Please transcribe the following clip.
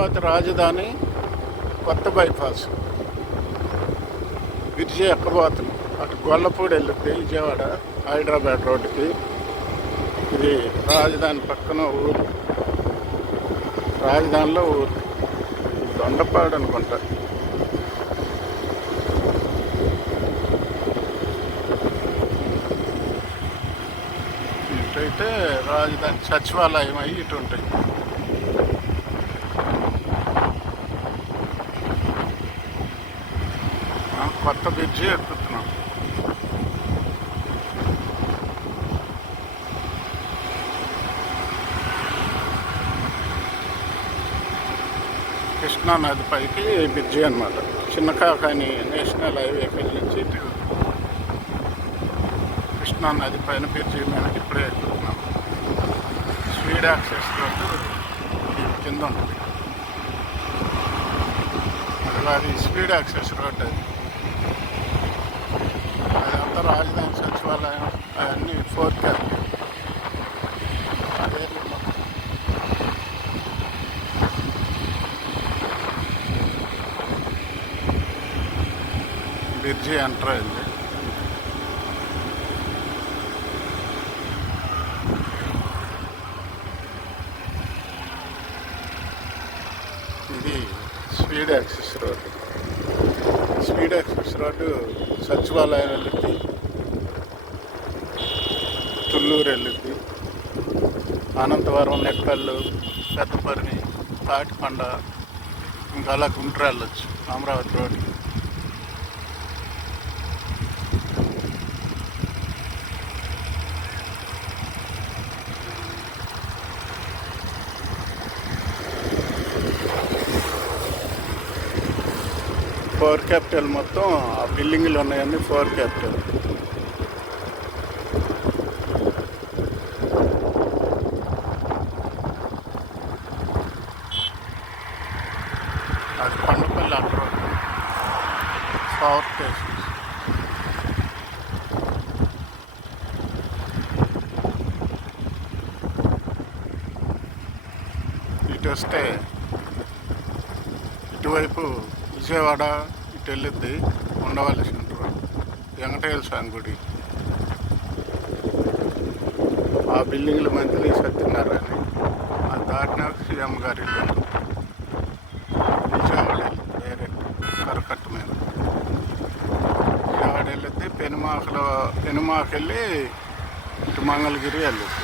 అమరావతి రాజధాని కొత్త bypass bridge ఎక్కబోతుంది. అటు గొల్లపూడి వెళ్ళుద్ది విజయవాడ హైదరాబాద్ రోడ్డుకి. ఇది రాజధాని పక్కన ఊరు, రాజధానిలో ఊరు దొండపాడు అనుకుంటా. ఇటైతే రాజధాని సచివాలయం అయ్యి ఇటు ఉంటాయి. కొత్త బ్రిడ్జి ఎక్కుతున్నాం. కృష్ణా నది పైకి బ్రిడ్జి అనమాట. చిన్న కాకాని నేషనల్ హైవేకి నుంచి ఇటు కృష్ణా నది పైన బ్రిడ్జి మీద ఇప్పుడే ఎక్కుతున్నాం. స్పీడ్ యాక్సెస్ రోడ్డు కింద ఉంటుంది. అది స్పీడ్ యాక్సెస్ రోడ్డు. అదంతా రాజధాని సచివాలయం అవన్నీ 4 క్యాప్. బ్రిడ్జి ఎంటర్ అయింది. ఇది speed access road. Speed access road సచివాలయం వెళ్ళింది, తుళ్ళూరు వెళ్ళింది, అనంతవరం, నెక్కళ్ళు, పెద్దపర్ని, తాటికొండ, ఇంకా అలా గుంటూరు వెళ్ళొచ్చు అమరావతి రోడ్డు. పవర్ క్యాపిటల్ మొత్తం ఆ బిల్డింగ్లు ఉన్నాయన్నీ పవర్ క్యాపిటల్. అది కొండపల్లి అటు పవర్ స్టేషన్. ఇటు వస్తే ఇటువైపు విజయవాడ ఇటు వెళ్ళిద్ది ఉండవల్లి రోడ్, వెంకటేశ్వర స్వామి గుడి, ఆ బిల్డింగ్ల మధ్యలో సత్యనారాయణ, ఆ దాటినాక సీఎం గారి ఇల్లు. విజయవాడ వెళ్ళింది డైరెక్ట్ కరకట్ట మీద. విజయవాడ వెళ్ళిద్ది, పెనుమాకెళ్ళి ఇటు మంగళగిరి వెళ్ళిద్ది.